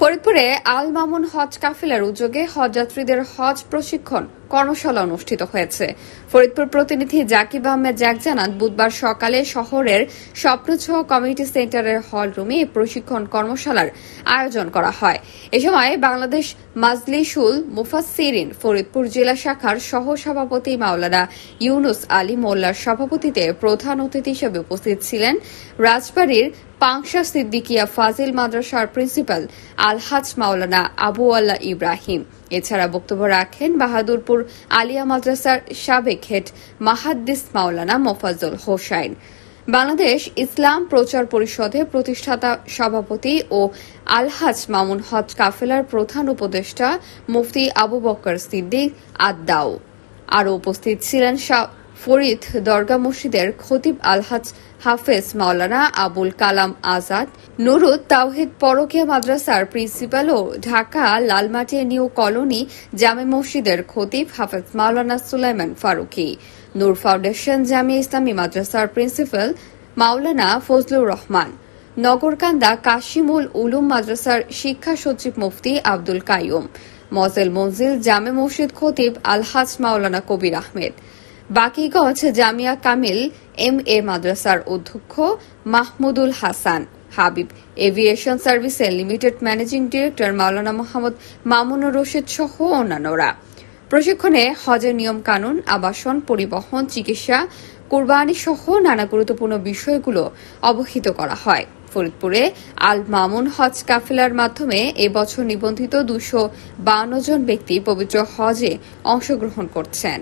ফরিদপুরে আল মামুন হজ কাফেলার উদ্যোগে হজযাত্রীদের হজ প্রশিক্ষণ কর্মশালা অনুষ্ঠিত হয়েছে। ফরিদপুর প্রতিনিধি জাকিব আহমেদ জাক জানান, বুধবার সকালে শহরের স্বপ্নছোহ কমিউনিটি সেন্টারের হল রুমে এই প্রশিক্ষণ কর্মশালার আয়োজন করা হয়। এ সময় বাংলাদেশ মাজলিসুল মুফাসসিরিন ফরিদপুর জেলা শাখার সহ সভাপতি মাওলানা ইউনুস আলী মোল্লার সভাপতিত্বে প্রধান অতিথি হিসেবে উপস্থিত ছিলেন রাজবাড়ীর পাংশা সিদ্দিকিয়া ফাজিল মাদ্রাসার প্রিন্সিপাল আলহাজ মাওলানা আবু আল্লাহ ইব্রাহিম। এছাড়া বক্তব্য রাখেন বাহাদুরপুর আলিয়া মাদ্রাসার সাবেক হেড মাহাদ্দিস মাওলানা মোফাজ্জল হোসাইন, বাংলাদেশ ইসলাম প্রচার পরিষদের প্রতিষ্ঠাতা সভাপতি ও আলহাজ মামুন হজ কাফেলার প্রধান উপদেষ্টা মুফতি আবু বকর সিদ্দিক আদ্দাও। আরও উপস্থিত ছিলেন ফরিদ দরগা মসজিদের খতিব আলহাজ হাফেজ মাওলানা আবুল কালাম আজাদ, নুরুত তাওহিদ পরকিয়া মাদ্রাসার প্রিন্সিপাল ও ঢাকা লালমাটিয়া নিউ কলোনি জামে মসজিদের খতিব হাফেজ মাওলানা সুলাইমান ফারুকি, নূর ফাউন্ডেশন জামিয়া ইসলামী মাদ্রাসার প্রিন্সিপাল মাওলানা ফজলুর রহমান, নগরকান্দা কাশিমুল উলুম মাদ্রাসার শিক্ষা সচিব মুফতি আব্দুল কাইয়ুম, মজেল মঞ্জিল জামে মসজিদ খতিব আলহাজ মাওলানা কবির আহমেদ, বাকিগঞ্জ জামিয়া কামিল MA মাদ্রাসার অধ্যক্ষ মাহমুদুল হাসান, হাবিব এভিয়েশন সার্ভিসের লিমিটেড ম্যানেজিং ডিরেক্টর মাওলানা মোহাম্মদ মামুনুর রশিদ সহ অন্যান্যরা। প্রশিক্ষণে হজের নিয়ম কানুন, আবাসন, পরিবহন, চিকিৎসা, কুরবানি সহ নানা গুরুত্বপূর্ণ বিষয়গুলো অবহিত করা হয়। ফরিদপুরে আল মামুন হজ কাফেলার মাধ্যমে এবছর নিবন্ধিত 252 জন ব্যক্তি পবিত্র হজে অংশগ্রহণ করছেন।